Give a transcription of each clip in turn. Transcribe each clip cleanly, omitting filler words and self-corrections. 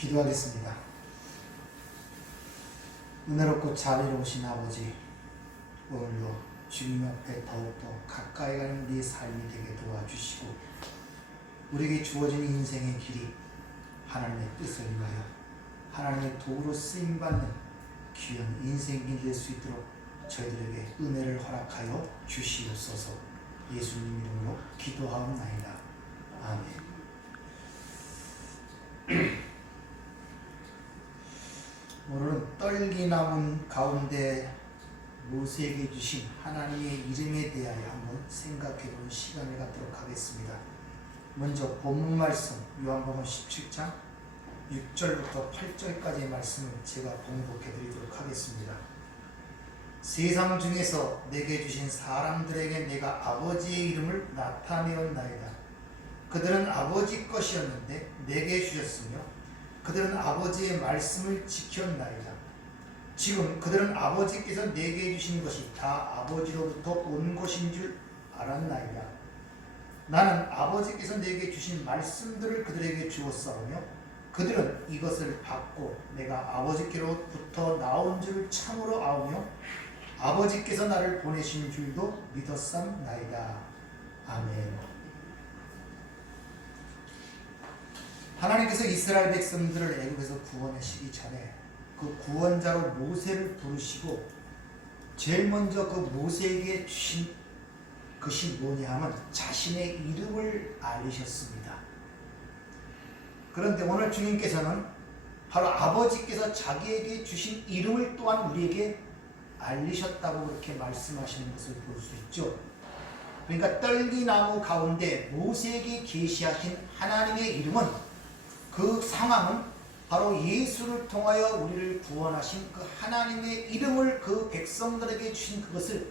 기도하겠습니다. 은혜롭고 자비로우신 아버지, 오늘도 주님 앞에 더욱더 가까이 가는 우리의 삶이 되게 도와주시고, 우리에게 주어진 인생의 길이 하나님의 뜻을 위하여 하나님의 도구로 쓰임받는 귀한 인생이 될 수 있도록 저희들에게 은혜를 허락하여 주시옵소서. 예수님 이름으로 기도하옵나이다. 아멘. 오늘은 떨기나무 가운데 모세에게 주신 하나님의 이름에 대하여 한번 생각해보는 시간을 갖도록 하겠습니다. 먼저 본문 말씀 요한복음 17장 6절부터 8절까지의 말씀을 제가 봉독해드리도록 하겠습니다. 세상 중에서 내게 주신 사람들에게 내가 아버지의 이름을 나타내었나이다. 그들은 아버지 것이었는데 내게 주셨으며 그들은 아버지의 말씀을 지켰나이다. 지금 그들은 아버지께서 내게 주신 것이 다 아버지로부터 온 것인 줄 알았나이다. 나는 아버지께서 내게 주신 말씀들을 그들에게 주었사오며 그들은 이것을 받고 내가 아버지께로부터 나온 줄 참으로 아오며 아버지께서 나를 보내신 줄도 믿었삼나이다. 아멘. 하나님께서 이스라엘 백성들을 애굽에서 구원하시기 전에 그 구원자로 모세를 부르시고 제일 먼저 그 모세에게 주신 것이 뭐냐 하면 자신의 이름을 알리셨습니다. 그런데 오늘 주님께서는 바로 아버지께서 자기에게 주신 이름을 또한 우리에게 알리셨다고 그렇게 말씀하시는 것을 볼 수 있죠. 그러니까 떨기나무 가운데 모세에게 계시하신 하나님의 이름은, 그 상황은 바로 예수를 통하여 우리를 구원하신 그 하나님의 이름을 그 백성들에게 주신 그것을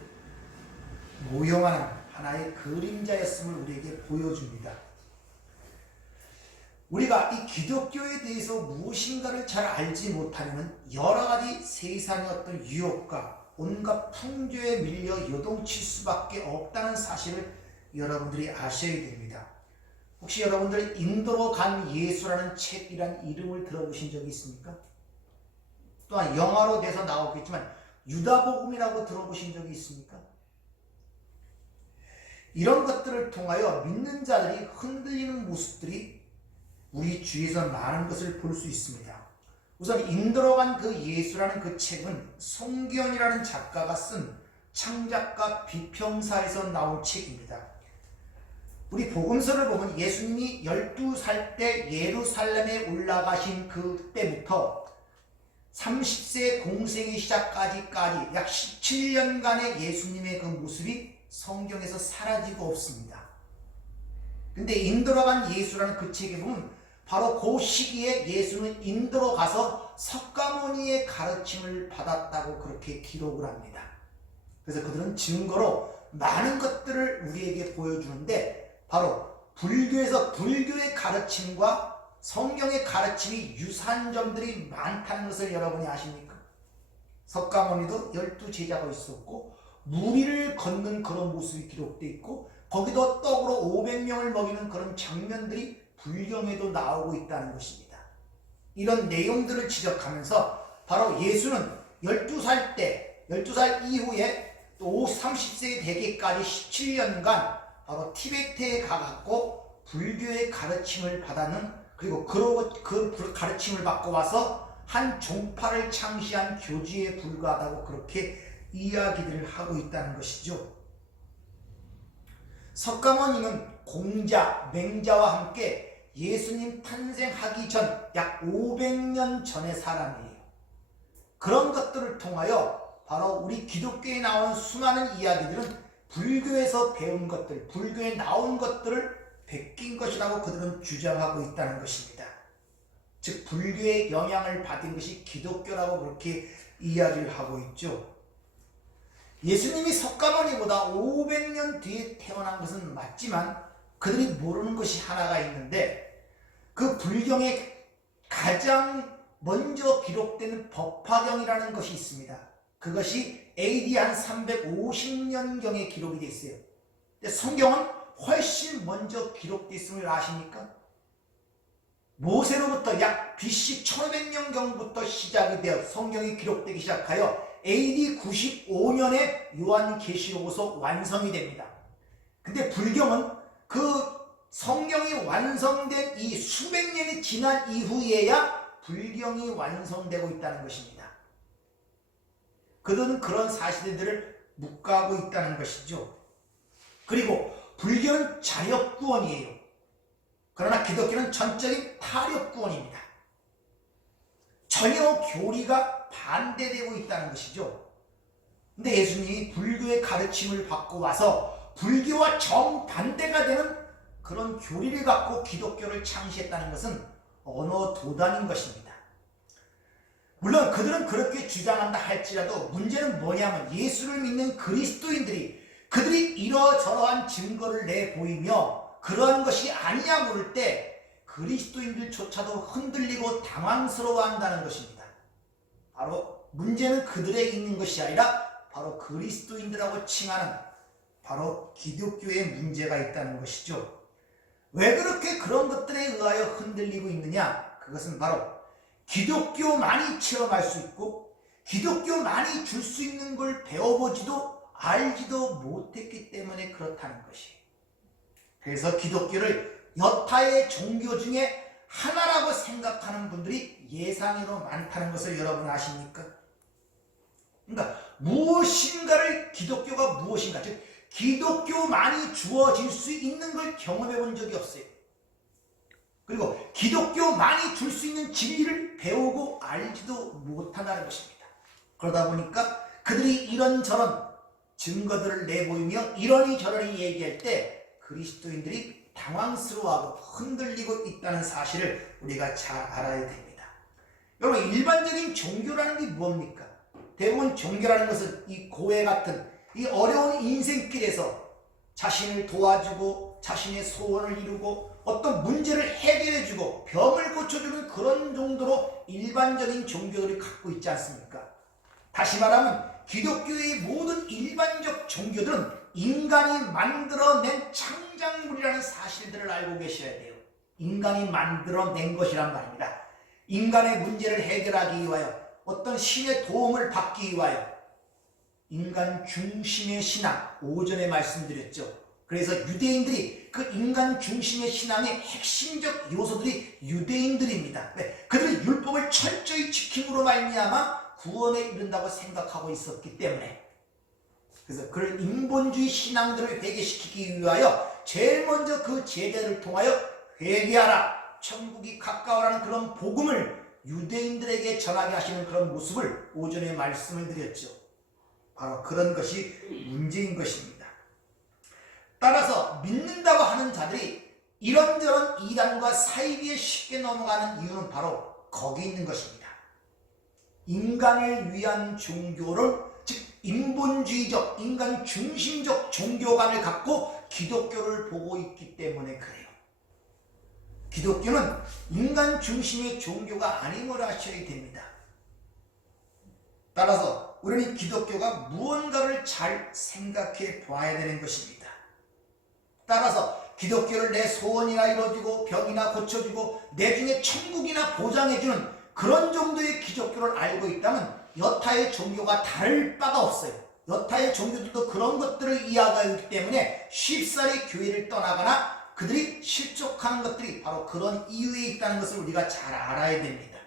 모형하는 하나의 그림자였음을 우리에게 보여줍니다. 우리가 이 기독교에 대해서 무엇인가를 잘 알지 못하면 여러 가지 세상의 어떤 유혹과 온갖 풍조에 밀려 요동칠 수밖에 없다는 사실을 여러분들이 아셔야 됩니다. 혹시 여러분들 인도로 간 예수라는 책이란 이름을 들어보신 적이 있습니까? 또한 영화로 돼서 나오겠지만 유다복음이라고 들어보신 적이 있습니까? 이런 것들을 통하여 믿는 자들이 흔들리는 모습들이 우리 주위에서 많은 것을 볼 수 있습니다. 우선 인도로 간 그 예수라는 그 책은 송기현이라는 작가가 쓴 창작과 비평사에서 나온 책입니다. 우리 복음서를 보면 예수님이 12살 때 예루살렘에 올라가신 그때부터 30세 공생의 시작까지까지 약 17년간의 예수님의 그 모습이 성경에서 사라지고 없습니다. 근데 인도로 간 예수라는 그 책에 보면 바로 그 시기에 예수는 인도로 가서 석가모니의 가르침을 받았다고 그렇게 기록을 합니다. 그래서 그들은 증거로 많은 것들을 우리에게 보여주는데, 바로 불교에서 불교의 가르침과 성경의 가르침이 유사한 점들이 많다는 것을 여러분이 아십니까? 석가모니도 12제자가 있었고 무리를 걷는 그런 모습이 기록되어 있고, 거기도 떡으로 500명을 먹이는 그런 장면들이 불경에도 나오고 있다는 것입니다. 이런 내용들을 지적하면서 바로 예수는 12살 때, 12살 이후에 또 30세 되기까지 17년간 바로 티베트에 가갖고 불교의 가르침을 받았는, 그리고 그 가르침을 받고 와서 한 종파를 창시한 교주에 불과하다고 그렇게 이야기들을 하고 있다는 것이죠. 석가모니는 공자, 맹자와 함께 예수님 탄생하기 전 약 500년 전의 사람이에요. 그런 것들을 통하여 바로 우리 기독교에 나오는 수많은 이야기들은 불교에서 배운 것들, 불교에 나온 것들을 베낀 것이라고 그들은 주장하고 있다는 것입니다. 즉 불교의 영향을 받은 것이 기독교라고 그렇게 이야기를 하고 있죠. 예수님이 석가모니보다 500년 뒤에 태어난 것은 맞지만 그들이 모르는 것이 하나가 있는데, 그 불경에 가장 먼저 기록된 법화경이라는 것이 있습니다. 그것이 AD 한 350년경에 기록이 되어 있어요. 근데 성경은 훨씬 먼저 기록되어 있음을 아십니까? 모세로부터 약 BC 1500년경부터 시작이 되어 성경이 기록되기 시작하여 AD 95년에 요한계시록으로서 완성이 됩니다. 근데 불경은 그 성경이 완성된 이 수백 년이 지난 이후에야 불경이 완성되고 있다는 것입니다. 그들은 그런 사실들을 묵과하고 있다는 것이죠. 그리고 불교는 자력구원이에요. 그러나 기독교는 전적인 타력구원입니다. 전혀 교리가 반대되고 있다는 것이죠. 근데 예수님이 불교의 가르침을 받고 와서 불교와 정반대가 되는 그런 교리를 갖고 기독교를 창시했다는 것은 언어 도단인 것입니다. 물론 그들은 그렇게 주장한다 할지라도 문제는 뭐냐면 예수를 믿는 그리스도인들이 그들이 이러저러한 증거를 내보이며 그러한 것이 아니냐 물을 때 그리스도인들조차도 흔들리고 당황스러워한다는 것입니다. 바로 문제는 그들에 있는 것이 아니라 바로 그리스도인들하고 칭하는 바로 기독교에 문제가 있다는 것이죠. 왜 그렇게 그런 것들에 의하여 흔들리고 있느냐? 그것은 바로 기독교만이 체험할 수 있고 기독교만이 줄 수 있는 걸 배워보지도 알지도 못했기 때문에 그렇다는 것이에요. 그래서 기독교를 여타의 종교 중에 하나라고 생각하는 분들이 예상외로 많다는 것을 여러분 아십니까? 그러니까 무엇인가를 기독교가 무엇인가, 즉 기독교만이 주어질 수 있는 걸 경험해 본 적이 없어요. 그리고 기독교만이 줄 수 있는 진리를 배우고 알지도 못한다는 것입니다. 그러다 보니까 그들이 이런저런 증거들을 내보이며 이러니저러니 얘기할 때 그리스도인들이 당황스러워하고 흔들리고 있다는 사실을 우리가 잘 알아야 됩니다. 여러분, 일반적인 종교라는 게 뭡니까? 대부분 종교라는 것은 이 고해 같은 이 어려운 인생길에서 자신을 도와주고 자신의 소원을 이루고 어떤 문제를 해결해주고 병을 고쳐주는 그런 정도로 일반적인 종교들이 갖고 있지 않습니까? 다시 말하면 기독교의 모든 일반적 종교들은 인간이 만들어낸 창작물이라는 사실들을 알고 계셔야 돼요. 인간이 만들어낸 것이란 말입니다. 인간의 문제를 해결하기 위하여 어떤 신의 도움을 받기 위하여 인간 중심의 신앙, 오전에 말씀드렸죠. 그래서 유대인들이 그 인간 중심의 신앙의 핵심적 요소들이 유대인들입니다. 그들은 율법을 철저히 지킴으로 말미암아 구원에 이른다고 생각하고 있었기 때문에, 그래서 그런 인본주의 신앙들을 회개시키기 위하여 제일 먼저 그 제자를 통하여 회개하라, 천국이 가까워라는 그런 복음을 유대인들에게 전하게 하시는 그런 모습을 오전에 말씀을 드렸죠. 바로 그런 것이 문제인 것입니다. 따라서 믿는다고 하는 자들이 이런저런 이단과 사이비에 쉽게 넘어가는 이유는 바로 거기 있는 것입니다. 인간을 위한 종교를, 즉 인본주의적, 인간 중심적 종교관을 갖고 기독교를 보고 있기 때문에 그래요. 기독교는 인간 중심의 종교가 아님을 아셔야 됩니다. 따라서 우리는 기독교가 무언가를 잘 생각해 봐야 되는 것입니다. 따라서 기독교를 내 소원이나 이루어주고 병이나 고쳐주고 내 중에 천국이나 보장해주는 그런 정도의 기독교를 알고 있다면 여타의 종교가 다를 바가 없어요. 여타의 종교들도 그런 것들을 이해하고 있기 때문에 쉽사리 교회를 떠나거나 그들이 실족하는 것들이 바로 그런 이유에 있다는 것을 우리가 잘 알아야 됩니다.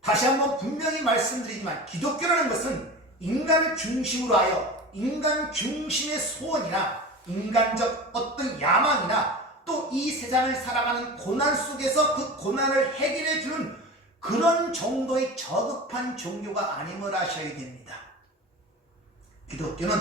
다시 한번 분명히 말씀드리지만 기독교라는 것은 인간을 중심으로 하여 인간 중심의 소원이나 인간적 어떤 야망이나 또 이 세상을 살아가는 고난 속에서 그 고난을 해결해 주는 그런 정도의 저급한 종교가 아님을 아셔야 됩니다. 기독교는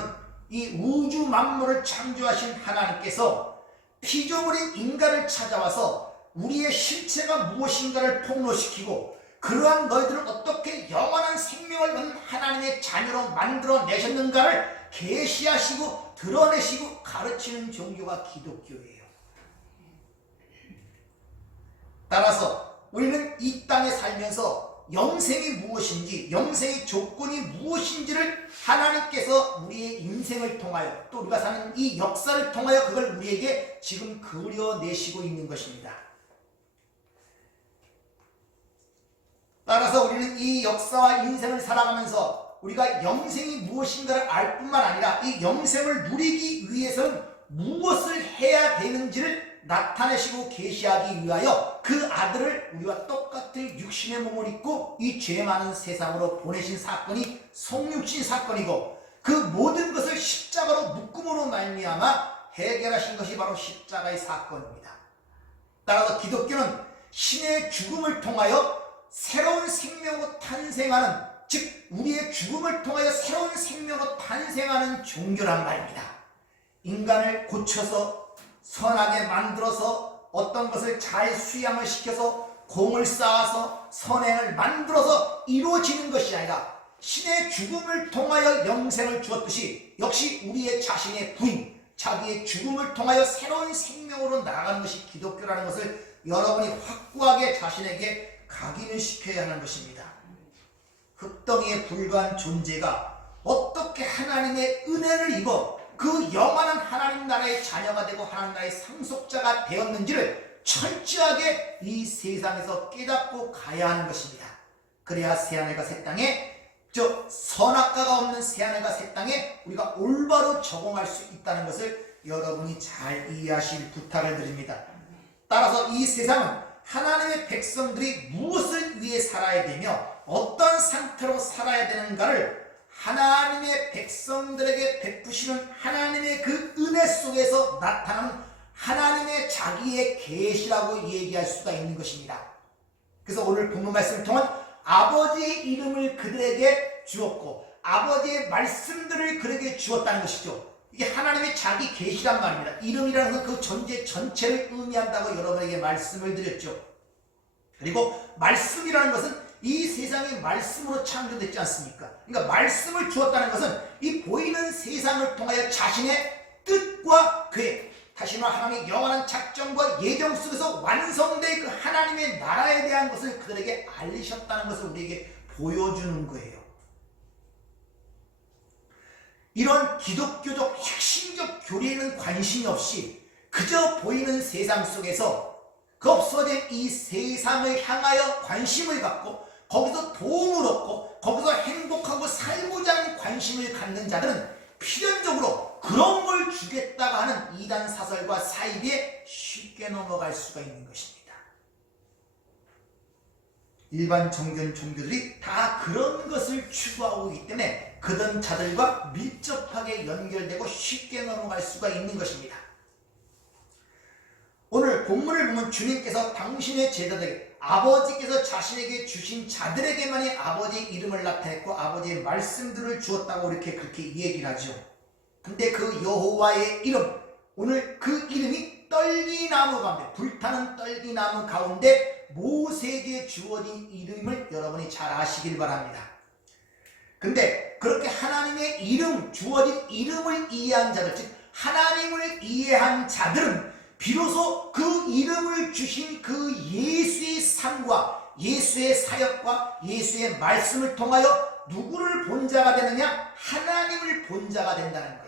이 우주 만물을 창조하신 하나님께서 피조물인 인간을 찾아와서 우리의 실체가 무엇인가를 폭로시키고 그러한 너희들을 어떻게 영원한 생명을 얻는 하나님의 자녀로 만들어내셨는가를 계시하시고 드러내시고 가르치는 종교가 기독교예요. 따라서 우리는 이 땅에 살면서 영생이 무엇인지, 영생의 조건이 무엇인지를 하나님께서 우리의 인생을 통하여 또 우리가 사는 이 역사를 통하여 그걸 우리에게 지금 그려내시고 있는 것입니다. 따라서 우리는 이 역사와 인생을 살아가면서 우리가 영생이 무엇인가를 알 뿐만 아니라 이 영생을 누리기 위해서는 무엇을 해야 되는지를 나타내시고 계시하기 위하여 그 아들을 우리와 똑같은 육신의 몸을 입고 이 죄 많은 세상으로 보내신 사건이 성육신 사건이고, 그 모든 것을 십자가로 묶음으로 말미암아 해결하신 것이 바로 십자가의 사건입니다. 따라서 기독교는 신의 죽음을 통하여 새로운 생명으로 탄생하는, 즉 우리의 죽음을 통하여 새로운 생명으로 탄생하는 종교란 말입니다. 인간을 고쳐서 선하게 만들어서 어떤 것을 잘 수양을 시켜서 공을 쌓아서 선행을 만들어서 이루어지는 것이 아니라 신의 죽음을 통하여 영생을 주었듯이 역시 우리의 자신의 부인, 자기의 죽음을 통하여 새로운 생명으로 나아가는 것이 기독교라는 것을 여러분이 확고하게 자신에게 각인을 시켜야 하는 것입니다. 흙덩이에 불과한 존재가 어떻게 하나님의 은혜를 입어 그 영원한 하나님 나라의 자녀가 되고 하나님 나라의 상속자가 되었는지를 철저하게 이 세상에서 깨닫고 가야 하는 것입니다. 그래야 새하늘과 새 땅에, 선악과가 없는 새하늘과 새 땅에 우리가 올바로 적응할 수 있다는 것을 여러분이 잘 이해하실 부탁을 드립니다. 따라서 이 세상은 하나님의 백성들이 무엇을 위해 살아야 되며 어떤 상태로 살아야 되는가를 하나님의 백성들에게 베푸시는 하나님의 그 은혜 속에서 나타나는 하나님의 자기의 계시라고 얘기할 수가 있는 것입니다. 그래서 오늘 본문 말씀을 통한 아버지의 이름을 그들에게 주었고 아버지의 말씀들을 그들에게 주었다는 것이죠. 이게 하나님의 자기 계시란 말입니다. 이름이라는 것은 그 존재 전체를 의미한다고 여러분에게 말씀을 드렸죠. 그리고 말씀이라는 것은 이 세상이 말씀으로 창조됐지 않습니까? 그러니까 말씀을 주었다는 것은 이 보이는 세상을 통하여 자신의 뜻과 계획, 다시 말해 하나님의 영원한 작정과 예정 속에서 완성된 그 하나님의 나라에 대한 것을 그들에게 알리셨다는 것을 우리에게 보여주는 거예요. 이런 기독교적 핵심적 교리에는 관심이 없이 그저 보이는 세상 속에서 그 없어진 이 세상을 향하여 관심을 갖고 거기서 도움을 얻고 거기서 행복하고 살고자 하는 관심을 갖는 자들은 필연적으로 그런 걸 주겠다고 하는 이단 사설과 사이비에 쉽게 넘어갈 수가 있는 것입니다. 일반 정견 종교들이 다 그런 것을 추구하고 있기 때문에 그런 자들과 밀접하게 연결되고 쉽게 넘어갈 수가 있는 것입니다. 오늘 본문을 보면 주님께서 당신의 제자들에게 아버지께서 자신에게 주신 자들에게만이 아버지의 이름을 나타냈고 아버지의 말씀들을 주었다고 그렇게 얘기를 하죠. 근데 그 여호와의 이름, 오늘 그 이름이 떨기나무 가운데, 불타는 떨기나무 가운데 모세에게 주어진 이름을 여러분이 잘 아시길 바랍니다. 근데 그렇게 하나님의 이름, 주어진 이름을 이해한 자들, 즉 하나님을 이해한 자들은 비로소 그 이름을 주신 그 예수의 삶과 예수의 사역과 예수의 말씀을 통하여 누구를 본 자가 되느냐? 하나님을 본 자가 된다는 거예요.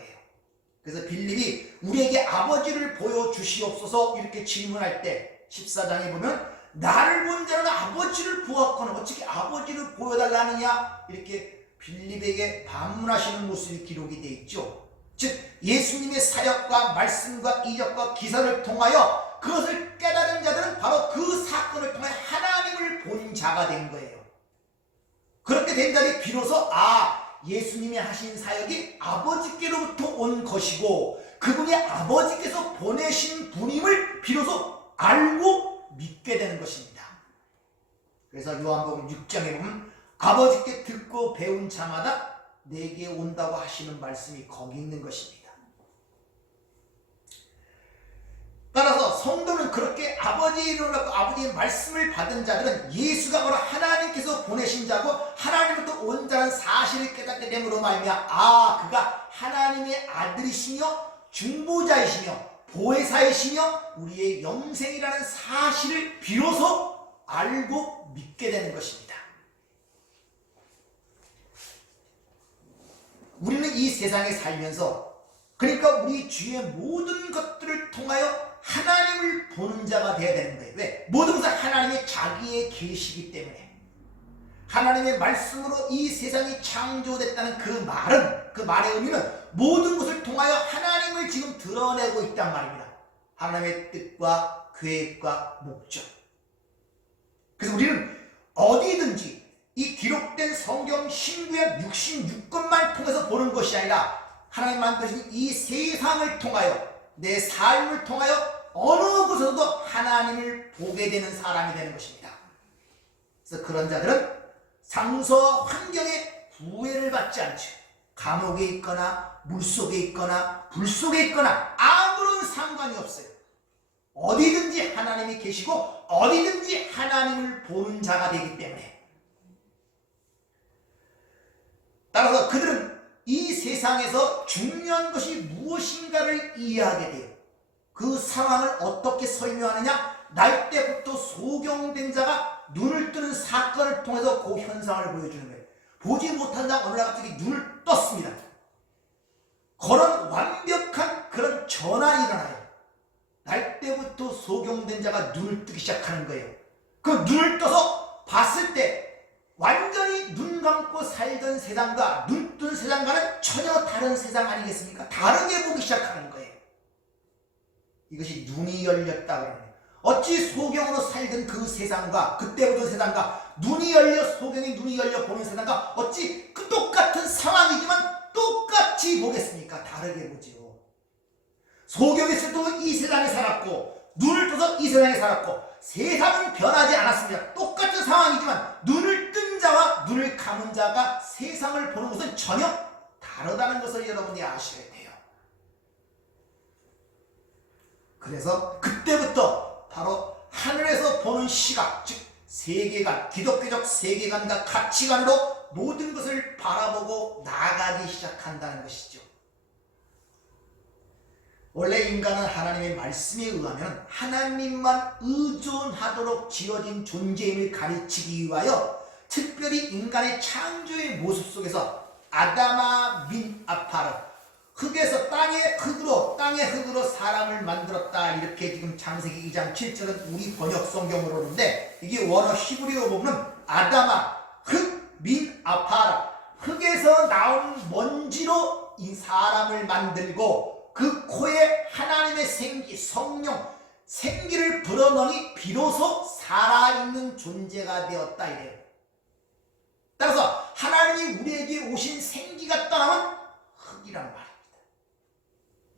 그래서 빌립이 우리에게 아버지를 보여주시옵소서 이렇게 질문할 때 14장에 보면 나를 본 자는 아버지를 보았거늘 어떻게 아버지를 보여달라느냐 이렇게 빌립에게 반문하시는 모습이 기록이 되어 있죠. 즉 예수님의 사역과 말씀과 이적과 기사를 통하여 그것을 깨달은 자들은 바로 그 사건을 통해 하나님을 본 자가 된 거예요. 그렇게 된 자들이 비로소 예수님이 하신 사역이 아버지께로부터 온 것이고 그분이 아버지께서 보내신 분임을 비로소 알고 믿게 되는 것입니다. 그래서 요한복음 6장에 보면 아버지께 듣고 배운 자마다 내게 온다고 하시는 말씀이 거기 있는 것입니다. 따라서 성도는 그렇게 아버지의 이름을 갖고 아버지의 말씀을 받은 자들은 예수가 바로 하나님께서 보내신 자고 하나님부터 온 자라는 사실을 깨닫게 됨으로 말미암아 그가 하나님의 아들이시며 중보자이시며 보혜사이시며 우리의 영생이라는 사실을 비로소 알고 믿게 되는 것입니다. 우리는 이 세상에 살면서 그러니까 우리 주위의 모든 것들을 통하여 하나님을 보는 자가 되어야 되는 거예요. 왜? 모든 것은 하나님의 자기의 계시이기 때문에. 하나님의 말씀으로 이 세상이 창조됐다는 그 말은, 그 말의 의미는 모든 것을 통하여 하나님을 지금 드러내고 있단 말입니다. 하나님의 뜻과 계획과 목적. 그래서 우리는 어디든지 이 기록된 성경 신구약 66권만 통해서 보는 것이 아니라 하나님 만드신 이 세상을 통하여, 내 삶을 통하여 어느 곳에서도 하나님을 보게 되는 사람이 되는 것입니다. 그래서 그런 자들은 상서 환경에 구애를 받지 않죠. 감옥에 있거나 물속에 있거나 불 속에 있거나 아무런 상관이 없어요. 어디든지 하나님이 계시고 어디든지 하나님을 보는 자가 되기 때문에, 따라서 그들은 이 세상에서 중요한 것이 무엇인가를 이해하게 돼요. 그 상황을 어떻게 설명하느냐? 날 때부터 소경된 자가 눈을 뜨는 사건을 통해서 그 현상을 보여주는 거예요. 보지 못한 자가 어느 날 갑자기 눈을 떴습니다. 그런 완벽한 그런 전환이 일어나요. 날 때부터 소경된 자가 눈을 뜨기 시작하는 거예요. 그 눈을 떠서 봤을 때 완전히 눈 감고 살던 세상과 눈 뜬 세상과는 전혀 다른 세상 아니겠습니까? 다르게 보기 시작하는 거예요. 이것이 눈이 열렸다 그러는 거예요. 어찌 소경으로 살던 그 세상과, 그때 보던 세상과, 눈이 열려, 소경이 눈이 열려 보는 세상과 어찌 그 똑같은 상황이지만 똑같이 보겠습니까? 다르게 보지요. 소경에서도 이 세상에 살았고 눈을 떠서 이 세상에 살았고 세상은 변하지 않았습니다. 똑같은 상황이지만 눈을 뜬 자와 눈을 감은 자가 세상을 보는 것은 전혀 다르다는 것을 여러분이 아셔야 돼요. 그래서 그때부터 바로 하늘에서 보는 시각, 즉 세계관, 기독교적 세계관과 가치관으로 모든 것을 바라보고 나아가기 시작한다는 것이죠. 원래 인간은 하나님의 말씀에 의하면 하나님만 의존하도록 지어진 존재임을 가르치기 위하여 특별히 인간의 창조의 모습 속에서 아담아 민 아파르, 흙에서 땅의 흙으로 사람을 만들었다, 이렇게 지금 창세기 2장 7절은 우리 번역 성경으로는데, 이게 원어 히브리어 보면 아담아 흙 민 아파르, 흙에서 나온 먼지로 이 사람을 만들고 그 코에 하나님의 생기, 성령, 생기를 불어넣으니 비로소 살아있는 존재가 되었다 이래요. 따라서 하나님이 우리에게 오신 생기가 떠나면 흙이란 말입니다.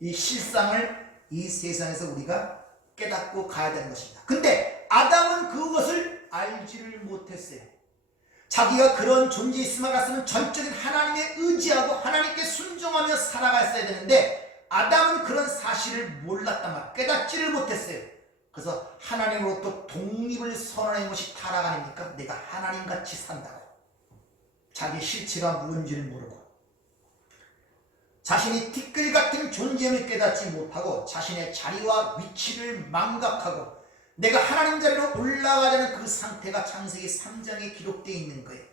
이 실상을 이 세상에서 우리가 깨닫고 가야 되는 것입니다. 근데 아담은 그것을 알지를 못했어요. 자기가 그런 존재있음을 알았으면 전적인 하나님에 의지하고 하나님께 순종하며 살아갔어야 되는데 아담은 그런 사실을 몰랐단 말이에요. 깨닫지를 못했어요. 그래서 하나님으로부터 독립을 선언한 것이 타락 아닙니까? 내가 하나님같이 산다고. 자기 실체가 무엇인지를 모르고 자신이 티끌 같은 존재임을 깨닫지 못하고 자신의 자리와 위치를 망각하고 내가 하나님 자리로 올라가자는 그 상태가 창세기 3장에 기록되어 있는 거예요.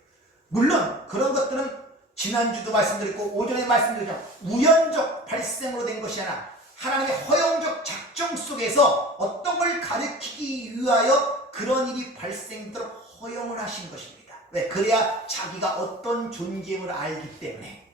물론 그런 것들은 지난주도 말씀드렸고 오전에 말씀드렸죠. 우연적 발생으로 된 것이 아니라 하나님의 허용적 작정 속에서 어떤 걸 가르치기 위하여 그런 일이 발생되도록 허용을 하신 것입니다. 왜? 그래야 자기가 어떤 존재임을 알기 때문에.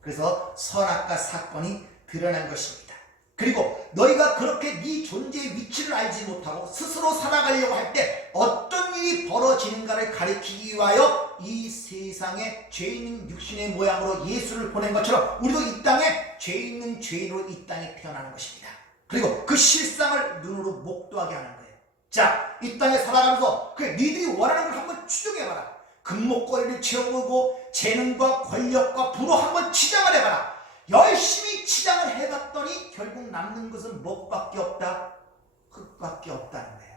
그래서 선악과 사건이 드러난 것입니다. 그리고 너희가 그렇게 네 존재의 위치를 알지 못하고 스스로 살아가려고 할 때 어떤 일이 벌어지는가를 가리키기 위하여 이 세상에 죄 있는 육신의 모양으로 예수를 보낸 것처럼 우리도 이 땅에 죄 있는 죄인으로 이 땅에 태어나는 것입니다. 그리고 그 실상을 눈으로 목도하게 하는 거예요. 자, 이 땅에 살아가면서 그 니들이 원하는 걸 한번 추정해봐라. 금목걸이를 채워보고 재능과 권력과 부로 한번 치장을 해봐라. 열심히 치장을 해봤더니 결국 남는 것은 뭐밖에 없다? 흙밖에 없다는 거예요.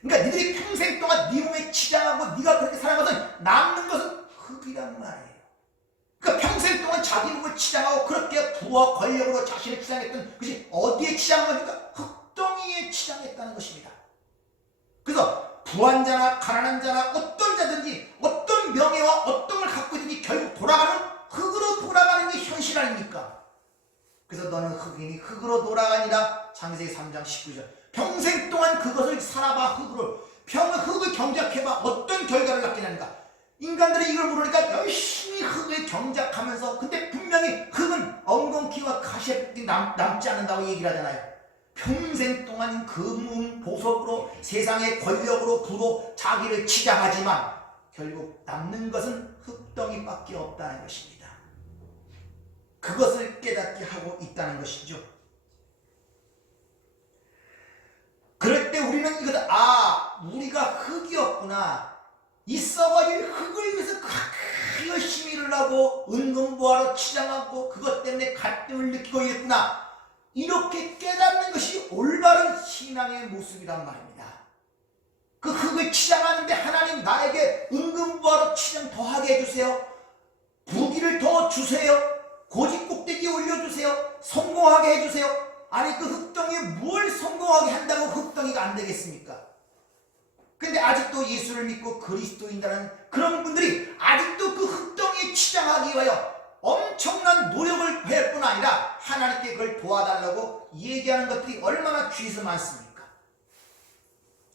그러니까 니들이 평생 동안 네 몸에 치장하고 네가 그렇게 살아가서 남는 것은 흙이란 말이에요. 그러니까 평생 동안 자기 몸을 치장하고 그렇게 부와 권력으로 자신을 치장했던 것이 어디에 치장한 겁니까? 흙덩이에 치장했다는 것입니다. 그래서 부한 자나 가난한 자나 어떤 자든지 어떤 명예와 어떤 걸 갖고 있든지 결국 돌아가는 흙으로 돌아가는 게 현실 아닙니까? 그래서 너는 흙이니 흙으로 돌아가니라. 창세기 3장 19절. 평생 동안 그것을 살아봐. 흙을 경작해봐. 어떤 결과를 낳게 되는가? 인간들이 이걸 모르니까 열심히 흙을 경작하면서, 근데 분명히 흙은 엉겅퀴와 가시에 남지 않는다고 얘기를 하잖아요. 평생 동안 금은 보석으로, 세상의 권력으로, 부로 자기를 치장하지만 결국 남는 것은 흙덩이밖에 없다는 것입니다. 그것을 깨닫게 하고 있다는 것이죠. 그럴 때 우리는 이거다, 우리가 흙이었구나, 이 썩어질 흙을 위해서 그렇게 열심히 일을 하고 은근보화로 치장하고 그것 때문에 갈등을 느끼고 있구나, 이렇게 깨닫는 것이 올바른 신앙의 모습이란 말입니다. 그 흙을 치장하는데 하나님 나에게 은근보화로 치장 더하게 해주세요, 부귀를 더 주세요, 고집 꼭대기에 올려주세요, 성공하게 해주세요. 아니, 그 흙덩이에 뭘 성공하게 한다고 흙덩이가 안 되겠습니까? 근데 아직도 예수를 믿고 그리스도인다는 그런 분들이 아직도 그 흙덩이에 치장하기 위하여 엄청난 노력을 할 뿐 아니라 하나님께 그걸 도와달라고 얘기하는 것들이 얼마나 주위에서 많습니까?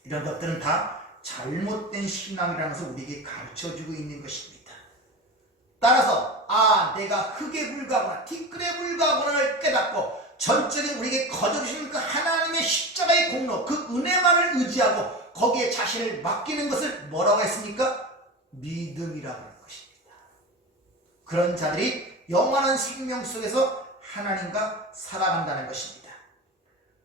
이런 것들은 다 잘못된 신앙이라는 것을 우리에게 가르쳐주고 있는 것입니다. 따라서 내가 흙에 불과하구나, 티끌에 불과하구나를 깨닫고 전적인 우리에게 거저주신 그 하나님의 십자가의 공로, 그 은혜만을 의지하고 거기에 자신을 맡기는 것을 뭐라고 했습니까? 믿음이라고 하는 것입니다. 그런 자들이 영원한 생명 속에서 하나님과 살아간다는 것입니다.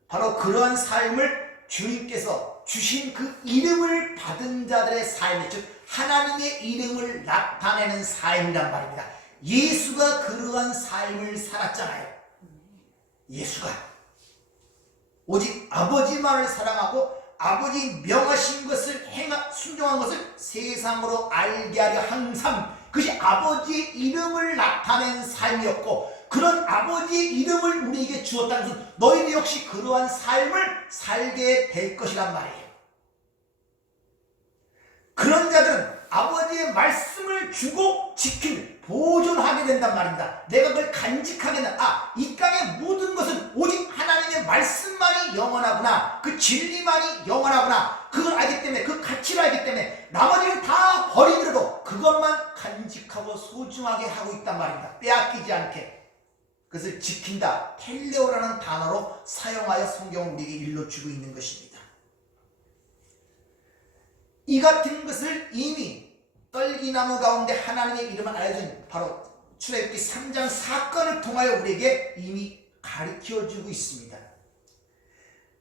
바로 그러한 삶을 주님께서 주신 그 이름을 받은 자들의 삶이, 즉 하나님의 이름을 나타내는 삶이란 말입니다. 예수가 그러한 삶을 살았잖아요. 예수가 오직 아버지만을 사랑하고 아버지 명하신 것을 순종한 것을 세상으로 알게 하려 항상, 그것이 아버지의 이름을 나타낸 삶이었고, 그런 아버지의 이름을 우리에게 주었다는 것은 너희도 역시 그러한 삶을 살게 될 것이란 말이에요. 그런 자들은 아버지의 말씀을 주고 지키는, 보존하게 된단 말입니다. 내가 그걸 간직하게 된다. 이 땅의 모든 것은 오직 하나님의 말씀만이 영원하구나, 그 진리만이 영원하구나, 그걸 알기 때문에, 그 가치를 알기 때문에 나머지는 다 버리더라도 그것만 간직하고 소중하게 하고 있단 말입니다. 빼앗기지 않게 그것을 지킨다, 텔레오라는 단어로 사용하여 성경을 우리에게 일러주고 있는 것입니다. 이 같은 것을 이미 떨기나무 가운데 하나님의 이름을 알려준 바로 출애굽기 3장 사건을 통하여 우리에게 이미 가르쳐주고 있습니다.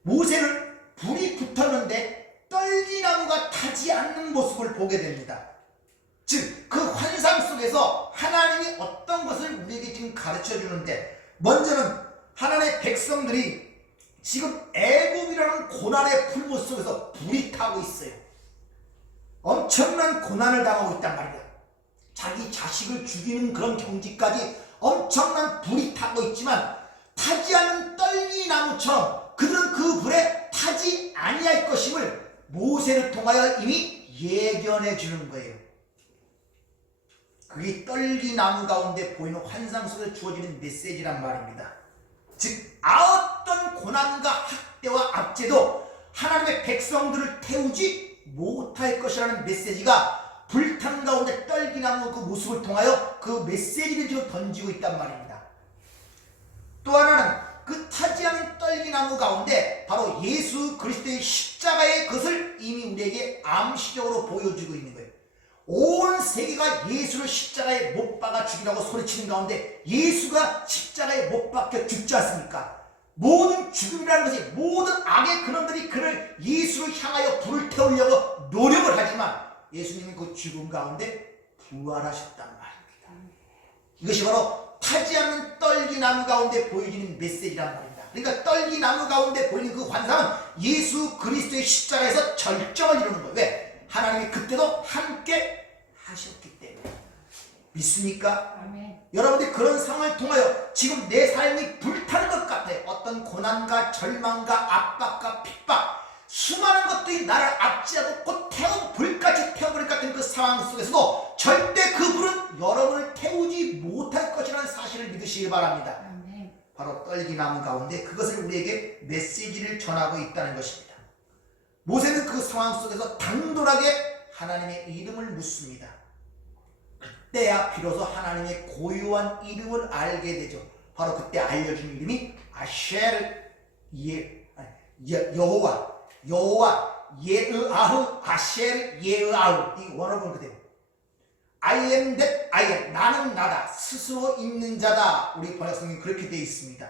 모세는 불이 붙었는데 떨기나무가 타지 않는 모습을 보게 됩니다. 즉 그 환상 속에서 하나님이 어떤 것을 우리에게 지금 가르쳐주는데, 먼저는 하나님의 백성들이 지금 애굽이라는 고난의 풀무 속에서 불이 타고 있어요. 엄청난 고난을 당하고 있단 말이야. 자기 자식을 죽이는 그런 경지까지 엄청난 불이 타고 있지만 타지 않는 떨기나무처럼 그들은 그 불에 타지 아니할 것임을 모세를 통하여 이미 예견해 주는 거예요. 그게 떨기나무 가운데 보이는 환상 속에 주어지는 메시지란 말입니다. 즉 어떤 고난과 학대와 압제도 하나님의 백성들을 태우지 못할 것이라는 메시지가 불탄 가운데 떨기나무 그 모습을 통하여 그 메시지를 지금 던지고 있단 말입니다. 또 하나는 그 타지 않은 떨기나무 가운데 바로 예수 그리스도의 십자가의 것을 이미 우리에게 암시적으로 보여주고 있는 거예요. 온 세계가 예수를 십자가에 못 박아 죽이라고 소리치는 가운데 예수가 십자가에 못 박혀 죽지 않습니까? 모든 죽음이라는 것이, 모든 악의 근원들이 그를 예수를 향하여 불을 태우려고 노력을 하지만 예수님이 그 죽음 가운데 부활하셨단 말입니다. 이것이 바로 타지 않는 떨기나무 가운데 보여지는 메시지란 말입니다. 그러니까 떨기나무 가운데 보이는 그 환상은 예수 그리스도의 십자가에서 절정을 이루는 거예요. 왜? 하나님이 그때도 함께 하셨기 때문에. 믿습니까? 아멘. 여러분들이 그런 상황을 통하여 지금 내 삶이 불타는 것 같아요. 어떤 고난과 절망과 압박과 핍박, 수많은 것들이 나를 압제하고 곧 불같이 태워버릴 것 같은 그 상황 속에서도 절대 그 불은 여러분을 태우지 못할 것이라는 사실을 믿으시기 바랍니다. 아멘. 바로 떨기나무 가운데 그것을 우리에게 메시지를 전하고 있다는 것입니다. 모세는 그 상황 속에서 당돌하게 하나님의 이름을 묻습니다. 그때야 비로소 하나님의 고유한 이름을 알게 되죠. 바로 그때 알려준 이름이 아쉐르 여호와 예으아흐 아쉐르 예으아흐. 이 원어본 그대로 I am that I am, 나는 나다, 스스로 있는 자다. 우리 번역성이 그렇게 되어 있습니다.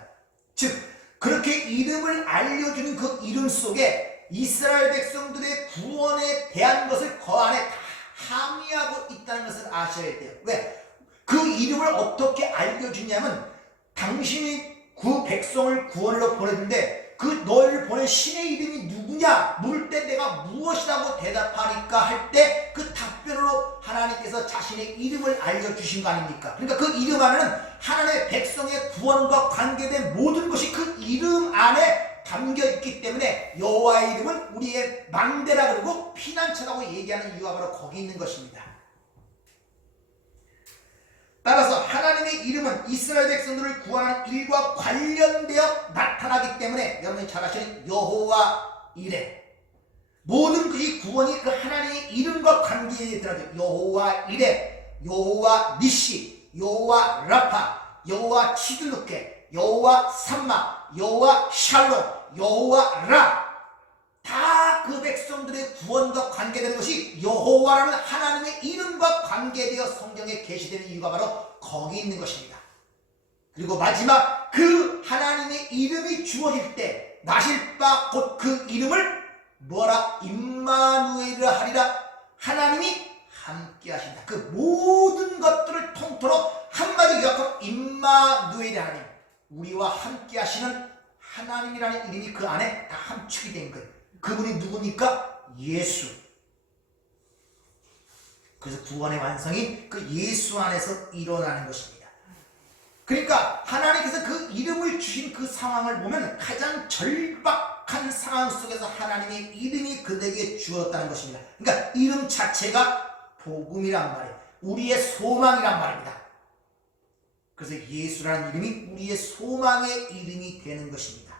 즉 그렇게 이름을 알려주는 그 이름 속에 이스라엘 백성들의 구원에 대한 것을 그 안에 다 함의하고 있다는 것을 아셔야 돼요. 왜? 그 이름을 어떻게 알려주냐면 당신이 그 백성을 구원으로 보냈는데 그 너희를 보낸 신의 이름이 누구냐 물을 때 내가 무엇이라고 대답하니까 할 때 그 답변으로 하나님께서 자신의 이름을 알려주신 거 아닙니까? 그러니까 그 이름 안에는 하나님의 백성의 구원과 관계된 모든 것이 그 이름 안에 담겨있기 때문에 여호와의 이름은 우리의 망대라 그러고 피난처라고 얘기하는 이유가 바로 거기 있는 것입니다. 따라서 하나님의 이름은 이스라엘 백성들을 구원하는 일과 관련되어 나타나기 때문에 여러분이 잘 아시는 여호와 이레, 모든 그 구원이 그 하나님의 이름과 관계에 들어가죠. 여호와 이레, 여호와 니시, 여호와 라파, 여호와 치들루케, 여호와 삼마, 여호와 샬롬, 여호와 라, 다 그 백성들의 구원과 관계되는 것이 여호와라는 하나님의 이름과 관계되어 성경에 게시되는 이유가 바로 거기 있는 것입니다. 그리고 마지막 그 하나님의 이름이 주어질 때 나실 바 곧 그 이름을 뭐라? 임마누엘이라 하리라. 하나님이 함께 하신다. 그 모든 것들을 통틀어 한마디 요약하면 임마누엘이 하나님, 우리와 함께 하시는 하나님이라는 이름이 그 안에 다 함축이 된 거예요. 그분이 누굽니까? 예수. 그래서 구원의 완성이 그 예수 안에서 일어나는 것입니다. 그러니까 하나님께서 그 이름을 주신 그 상황을 보면 가장 절박한 상황 속에서 하나님의 이름이 그들에게 주어졌다는 것입니다. 그러니까 이름 자체가 복음이란 말이에요. 우리의 소망이란 말입니다. 그래서 예수라는 이름이 우리의 소망의 이름이 되는 것입니다.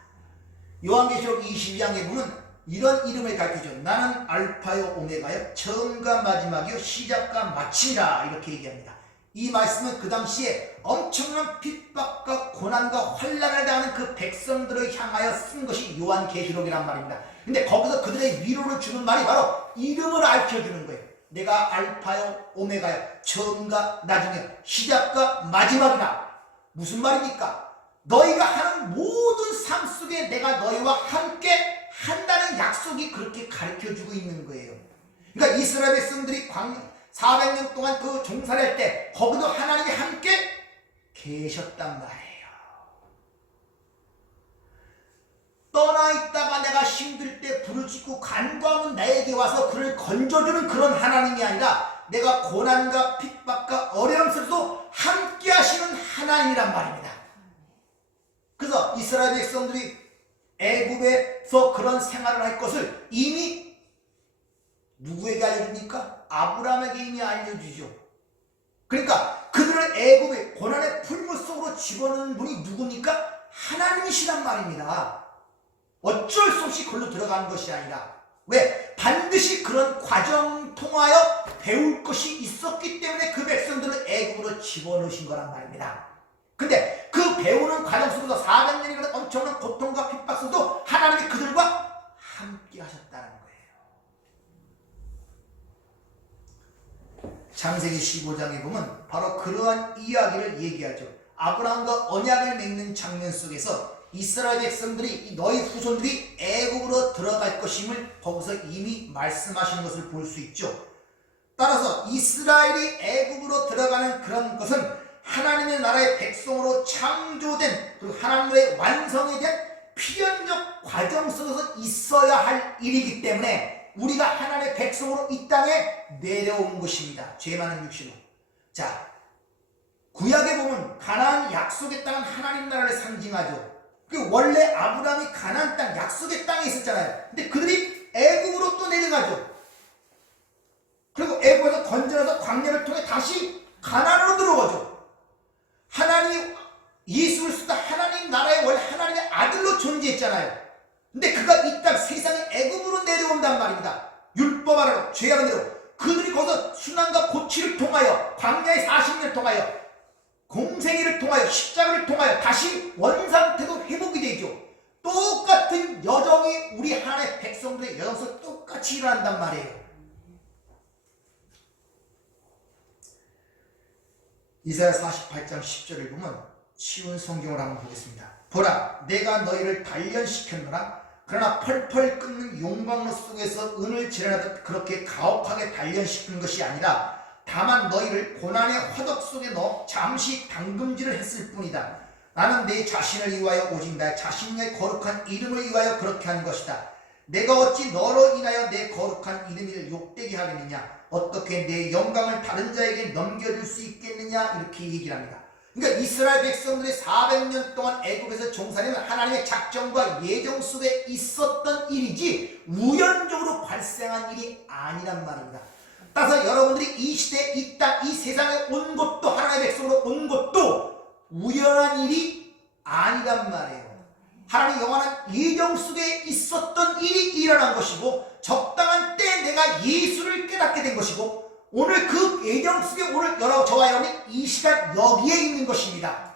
요한계시록 22장에 보면 이런 이름을 가르치죠. 나는 알파요 오메가요, 처음과 마지막이요, 시작과 마침이라, 이렇게 얘기합니다. 이 말씀은 그 당시에 엄청난 핍박과 고난과 환난을 당하는 그 백성들을 향하여 쓴 것이 요한계시록이란 말입니다. 근데 거기서 그들의 위로를 주는 말이 바로 이름을 알려주는 거예요. 내가 알파요 오메가요, 처음과 나중이요, 시작과 마지막이라. 무슨 말입니까? 너희가 하는 모든 삶 속에 내가 너희와 함께 한다는 약속이 그렇게 가르쳐주고 있는 거예요. 그러니까 이스라엘 백성들이 400년 동안 그 종살이 할 때 거기도 하나님이 함께 계셨단 말이에요. 떠나 있다가 내가 힘들 때 부르짖고 간구하면 나에게 와서 그를 건져주는 그런 하나님이 아니라 내가 고난과 핍박과 어려움 속에서도 함께 하시는 하나님이란 말입니다. 그래서 이스라엘 백성들이 애굽에서 그런 생활을 할 것을 이미 누구에게 알려줍니까? 아브라함에게 이미 알려주죠. 그러니까 그들을 애굽의 고난의 풀물 속으로 집어넣는 분이 누굽니까? 하나님이시란 말입니다. 어쩔 수 없이 걸로 들어가는 것이 아니라, 왜? 반드시 그런 과정 통하여 배울 것이 있었기 때문에 그 백성들을 애굽으로 집어넣으신 거란 말입니다. 근데 그 배우는 과정 속에서 400년이라는 엄청난 고통과 핍박 속에도 하나님이 그들과 함께 하셨다는 거예요. 창세기 15장에 보면 바로 그러한 이야기를 얘기하죠. 아브라함과 언약을 맺는 장면 속에서 이스라엘 백성들이, 너희 후손들이 애굽으로 들어갈 것임을 거기서 이미 말씀하시는 것을 볼 수 있죠. 따라서 이스라엘이 애굽으로 들어가는 그런 것은 하나님의 나라의 백성으로 창조된, 그리고 하나님의 완성에 대한 필연적 과정 속에서 있어야 할 일이기 때문에 우리가 하나님의 백성으로 이 땅에 내려온 것입니다. 죄 많은 육신으로. 자, 구약에 보면 가나안 약속의 땅은 하나님 나라를 상징하죠. 그 원래 아브라함이 가나안 땅, 약속의 땅에 있었잖아요. 근데 그들이 애굽으로 또 내려가죠. 그리고 애굽에서 건져서 광야를 통해 다시 가나안으로 들어가죠. 하나님, 예수 그리스도 하나님 나라의 원래 하나님의 아들로 존재했잖아요. 근데 그가 이 땅 세상에 애굽으로 내려온단 말입니다. 율법 아래로, 죄 아래로. 그들이 거기서 순환과 고치를 죽음을 통하여, 광야의 40년을 통하여, 공생애를 통하여, 십자가를 통하여 다시 원상태로 회복이 되죠. 똑같은 여정이 우리 하나님의 백성들의 여정에서 똑같이 일어난단 말이에요. 이사야 48장 10절을 보면 쉬운 성경을 한번 보겠습니다. 보라, 내가 너희를 단련시켰노라. 그러나 펄펄 끓는 용광로 속에서 은을 재련하듯 그렇게 가혹하게 단련시키는 것이 아니라 다만 너희를 고난의 화덕 속에 넣어 잠시 담금질을 했을 뿐이다. 나는 내 자신을 위하여 오직 나 자신의 거룩한 이름을 위하여 그렇게 한 것이다. 내가 어찌 너로 인하여 내 거룩한 이름을 욕되게 하겠느냐? 어떻게 내 영광을 다른 자에게 넘겨줄 수 있겠느냐? 이렇게 얘기를 합니다. 그러니까 이스라엘 백성들이 400년 동안 애굽에서 종살이는 하나님의 작정과 예정 속에 있었던 일이지 우연적으로 발생한 일이 아니란 말입니다. 따라서 여러분들이 이 시대, 이 땅, 이 세상에 온 것도, 하나님의 백성으로 온 것도 우연한 일이 아니란 말이에요. 하나님 영원한 예정 속에 있었던 일이 일어난 것이고, 적당한 때에 내가 예수를 깨닫게 된 것이고, 오늘 그 예정 속에 오늘 저와 여러분이 이 시간 여기에 있는 것입니다.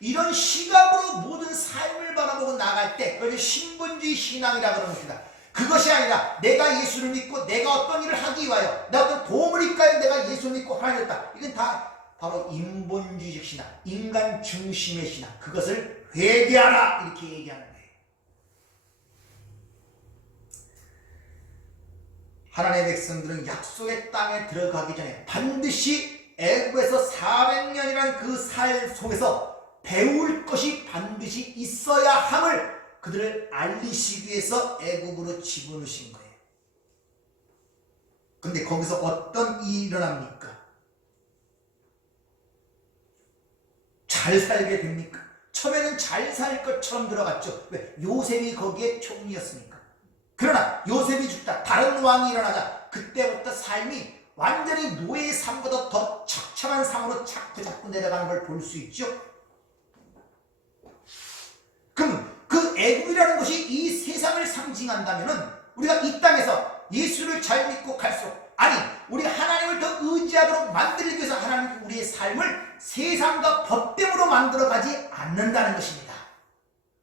이런 시각으로 모든 삶을 바라보고 나갈 때 그것이 신분주의 신앙이라고 하는 것입니다. 그것이 아니라 내가 예수를 믿고 내가 어떤 일을 하기 위하여, 내가 어떤 도움을 입가해 내가 예수를 믿고 하나님을 했다. 이건 다 바로 인본주의적 신앙, 인간 중심의 신앙, 그것을 회개하라 이렇게 얘기하는 거예요. 하나님의 백성들은 약속의 땅에 들어가기 전에 반드시 애굽에서 400년이라는 그 살 속에서 배울 것이 반드시 있어야 함을 그들을 알리시기 위해서 애굽으로 집어넣으신 거예요. 근데 거기서 어떤 일이 일어납니까? 잘 살게 됩니까? 처음에는 잘 살 것처럼 들어갔죠. 왜? 요셉이 거기에 총리였으니까. 그러나 요셉이 죽다, 다른 왕이 일어나자 그때부터 삶이 완전히 노예의 삶보다 더 처참한 삶으로 자꾸 내려가는 걸 볼 수 있죠. 그럼 그 애굽이라는 것이 이 세상을 상징한다면은 우리가 이 땅에서 예수를 잘 믿고 갈수록, 아니 우리 하나님을 더 의지하도록 만들기 위해서 하나님 우리의 삶을 세상과 법대으로 만들어가지 않는다는 것입니다.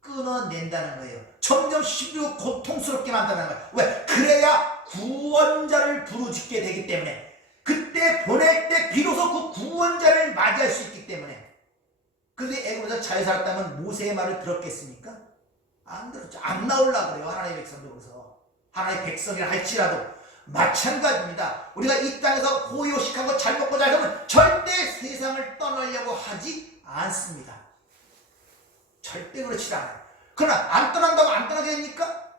끊어낸다는 거예요. 점점 힘들고 고통스럽게 만든다는 거예요. 왜? 그래야 구원자를 부르짖게 되기 때문에, 그때 보낼 때 비로소 그 구원자를 맞이할 수 있기 때문에. 그런데 애굽에서 잘 살았다면 모세의 말을 들었겠습니까? 안 들었죠. 안 나오려고 그래요. 하나님의 백성들로서. 하나님의 백성이라 할지라도 마찬가지입니다. 우리가 이 땅에서 고요식한 거 잘 먹고 잘 살면 절대 세상을 떠나려고 하지 않습니다. 절대 그렇지 않아요. 그러나 안 떠난다고 안 떠나게 됩니까?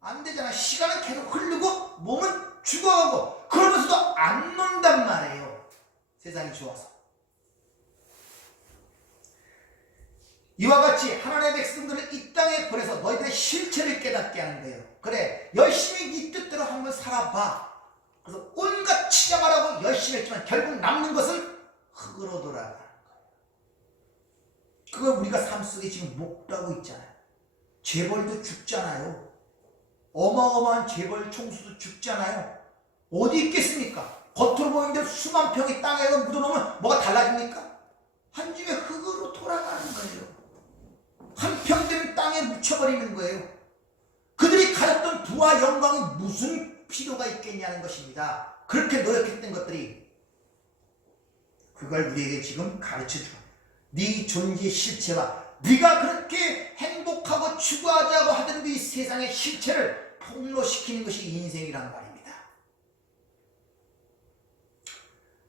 안 되잖아. 시간은 계속 흐르고 몸은 죽어가고 그러면서도 안 논단 말이에요. 세상이 좋아서. 이와 같이 하나님의 백성들을 이 땅에 보내서 너희들의 실체를 깨닫게 하는 거예요. 그래, 열심히 네 뜻대로 한번 살아봐. 그래서 온갖 치장하라고 열심히 했지만 결국 남는 것은 흙으로 돌아가는 거예요. 그걸 우리가 삶 속에 지금 목도하고 있잖아요. 재벌도 죽잖아요. 어마어마한 재벌 총수도 죽잖아요. 어디 있겠습니까? 겉으로 보이는 대로 수만 평의 땅에 묻어놓으면 뭐가 달라집니까? 한 집에 흙으로 돌아가는 거예요. 한 평대는 땅에 묻혀버리는 거예요. 그들이 가졌던 부와 영광이 무슨 필요가 있겠냐는 것입니다. 그렇게 노력했던 것들이, 그걸 우리에게 지금 가르쳐주고, 네 존재의 실체와 네가 그렇게 행복하고 추구하자고 하던 이 세상의 실체를 폭로시키는 것이 인생이란 말입니다.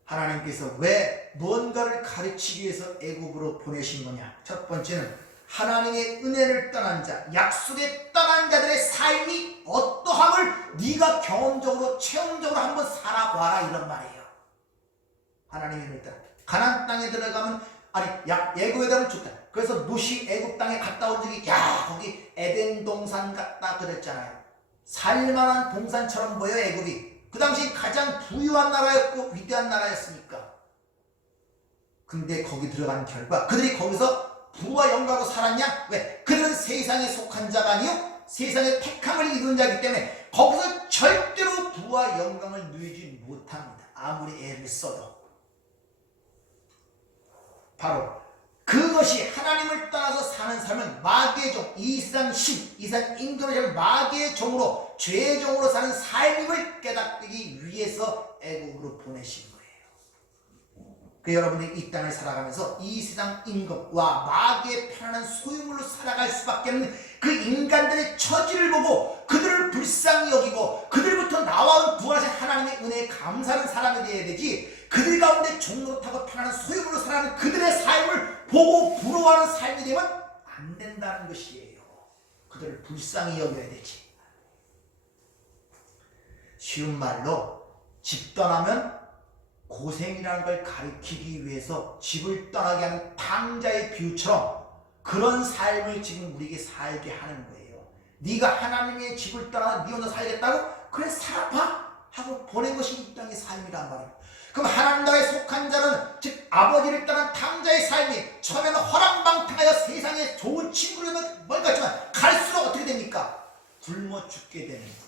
하나님께서 왜 무언가를 가르치기 위해서 애굽으로 보내신 거냐? 첫 번째는 하나님의 은혜를 떠난 자, 약속에 떠난 자들의 삶이 어떠함을 네가 경험적으로, 체험적으로 한번 살아봐라, 이런 말이에요. 하나님의 은혜를 떠나, 가나안 땅에 들어가면, 아니 애굽에 가면 좋다. 그래서 노시 애굽 땅에 갔다 온 적이, 야 거기 에덴 동산 같다 그랬잖아요. 살만한 동산처럼 보여 애굽이. 그 당시 가장 부유한 나라였고 위대한 나라였으니까. 근데 거기 들어간 결과 그들이 거기서 부와 영광으로 살았냐? 왜? 그들은 세상에 속한 자가 아니요 세상의 택함을 이룬 자이기 때문에 거기서 절대로 부와 영광을 누리지 못합니다. 아무리 애를 써도. 바로 그것이 하나님을 떠나서 사는 삶은 마귀의 종, 이 세상 신, 이 세상 인간의 마귀의 종으로, 죄의 종으로 사는 삶임을 깨닫기 위해서 애국으로 보내신 거예요. 그 여러분이 이 땅을 살아가면서 이 세상 임금과 마귀의 편안한 소유물로 살아갈 수밖에 없는 그 인간들의 처지를 보고 그들을 불쌍히 여기고 그들부터 나와온 부활하신 하나님의 은혜에 감사하는 사람이 되어야 되지, 그들 가운데 종노릇하고 편안한 소유물로 살아가는 그들의 삶을 보고 부러워하는 삶이 되면 안 된다는 것이에요. 그들을 불쌍히 여겨야 되지. 쉬운 말로 집 떠나면 고생이라는 걸 가리키기 위해서 집을 떠나게 하는 탕자의 비유처럼 그런 삶을 지금 우리에게 살게 하는 거예요. 네가 하나님의 집을 떠나 네 혼자 살겠다고? 그래 살아봐 하고 보낸 것이 이 땅의 삶이란 말이에요. 그럼 하나님 나라에 속한 자는, 즉 아버지를 떠난 탕자의 삶이 처음에는 허랑방탕하여 세상에 좋은 친구들은 뭘 같지만 갈수록 어떻게 됩니까? 굶어 죽게 되는 거예요.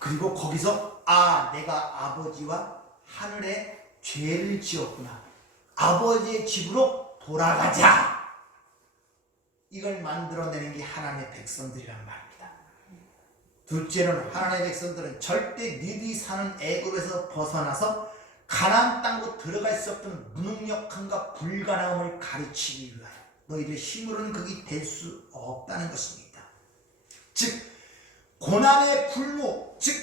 그리고 거기서 내가 아버지와 하늘에 죄를 지었구나, 아버지의 집으로 돌아가자, 이걸 만들어내는 게 하나님의 백성들이란 말입니다. 둘째로는 하나님의 백성들은 절대 너희들이 사는 애굽에서 벗어나서 가나안 땅으로 들어갈 수 없던 무능력함과 불가능함을 가르치기 위하여 너희들의 힘으로는 그게 될 수 없다는 것입니다. 즉 고난의 불무, 즉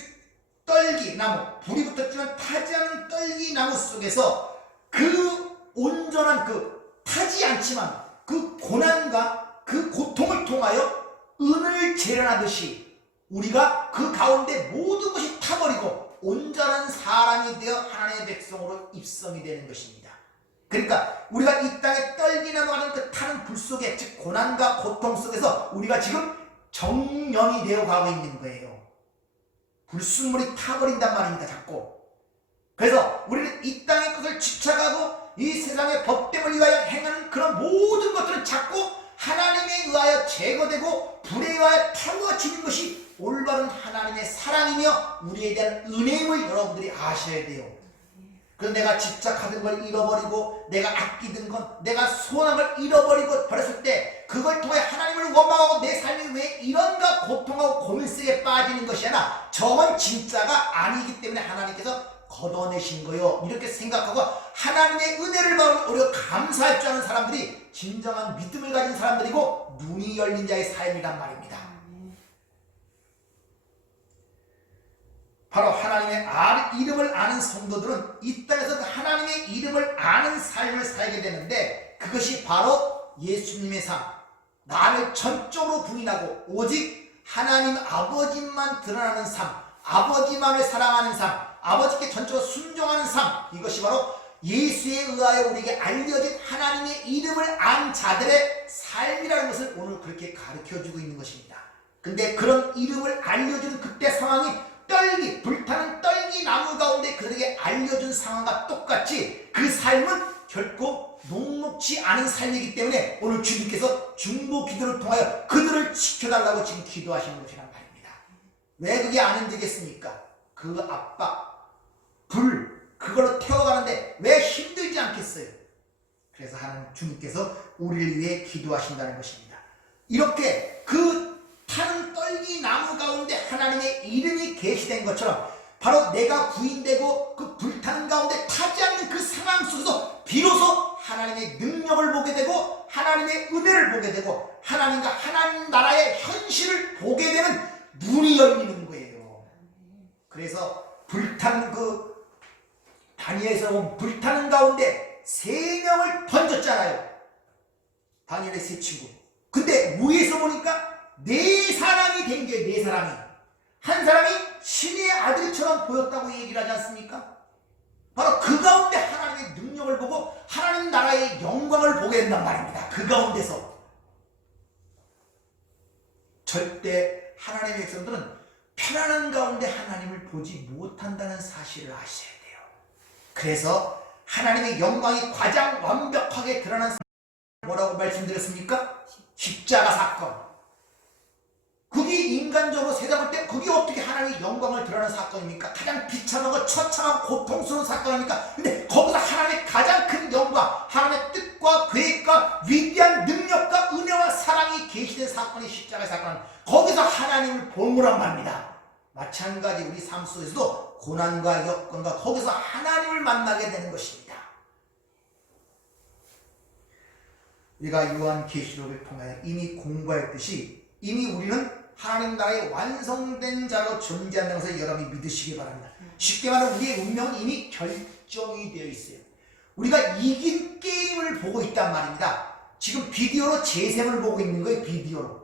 떨기나무, 불이 붙었지만 타지 않은 떨기나무 속에서 그 온전한 타지 않지만 그 고난과 그 고통을 통하여 은을 재련하듯이 우리가 그 가운데 모든 것이 타버리고 온전한 사람이 되어 하나님의 백성으로 입성이 되는 것입니다. 그러니까 우리가 이 땅에 떨기나무 하는 그 타는 불 속에, 즉 고난과 고통 속에서 우리가 지금 정령이 되어 가고 있는 거예요. 불순물이 타버린단 말입니다. 자꾸. 그래서 우리는 이 땅의 것을 쫓아가고 이 세상의 법됨을 위하여 행하는 그런 모든 것들은 자꾸 하나님에 의하여 제거되고 불에 의하여 태워지는 것이 올바른 하나님의 사랑이며 우리에 대한 은혜임을 여러분들이 아셔야 돼요. 그래서 내가 집착하던 걸 잃어버리고 내가 아끼던 건, 내가 소원한 걸 잃어버리고 버렸을 때 그걸 통해 하나님을 원망하고 내 삶이 왜 이런가 고통하고 고민스에 빠지는 것이 아니라 저건 진짜가 아니기 때문에 하나님께서 걷어내신 거요, 이렇게 생각하고 하나님의 은혜를 받으면 오히려 감사할 줄 아는 사람들이 진정한 믿음을 가진 사람들이고 눈이 열린 자의 삶이란 말입니다. 바로 하나님의 이름을 아는 성도들은 이 땅에서 하나님의 이름을 아는 삶을 살게 되는데, 그것이 바로 예수님의 삶, 나를 전적으로 부인하고 오직 하나님 아버지만 드러나는 삶, 아버지만을 사랑하는 삶, 아버지께 전적으로 순종하는 삶, 이것이 바로 예수에 의하여 우리에게 알려진 하나님의 이름을 안 자들의 삶이라는 것을 오늘 그렇게 가르쳐주고 있는 것입니다. 근데 그런 이름을 알려주는 그때 상황이 불타는 떨기 나무 가운데 그들에게 알려준 상황과 똑같이 그 삶은 결코 녹록지 않은 삶이기 때문에 오늘 주님께서 중보 기도를 통하여 그들을 지켜달라고 지금 기도하시는 것이란 말입니다. 왜 그게 안 힘들겠습니까? 그 압박, 불, 그걸로 태워가는데 왜 힘들지 않겠어요? 그래서 하나님 주님께서 우리를 위해 기도하신다는 것입니다. 이렇게 그 타는 떨기 나무 가운데 하나님의 이름이 계시된 것처럼 바로 내가 부인되고 그 불타는 가운데 타지 않는 그 상황 속에서 비로소 하나님의 능력을 보게 되고 하나님의 은혜를 보게 되고 하나님과 하나님 나라의 현실을 보게 되는 눈이 열리는 거예요. 그래서 불타는 다니엘에서 보면 불타는 가운데 3명을 던졌잖아요. 다니엘의 3친구. 근데 위에서 보니까 4사람이 된 게 4사람이. 한 사람이 신의 아들처럼 보였다고 얘기를 하지 않습니까? 바로 그 가운데 하나님의 능력을 보고 하나님 나라의 영광을 보게 된단 말입니다. 그 가운데서. 절대 하나님의 백성들은 편안한 가운데 하나님을 보지 못한다는 사실을 아셔야 돼요. 그래서 하나님의 영광이 가장 완벽하게 드러난 뭐라고 말씀드렸습니까? 십자가 사건. 그게 인간적으로 세상을 때 그게 어떻게 하나님의 영광을 드러내는 사건입니까? 가장 비참하고 처참하고 고통스러운 사건입니까? 근데 거기서 하나님의 가장 큰 영광, 하나님의 뜻과 계획과 위대한 능력과 은혜와 사랑이 계시된 사건이 십자가의 사건은 거기서 하나님을 본 거란 말입니다. 마찬가지 우리 삶 속에서도 고난과 여건과 거기서 하나님을 만나게 되는 것입니다. 우리가 요한계시록을 통하여 이미 공부했듯이 이미 우리는 하나님 나라의 완성된 자로 존재하는 것을 여러분이 믿으시기 바랍니다. 쉽게 말하면 우리의 운명은 이미 결정이 되어 있어요. 우리가 이긴 게임을 보고 있단 말입니다. 지금 비디오로 재생을 보고 있는 거예요. 비디오로.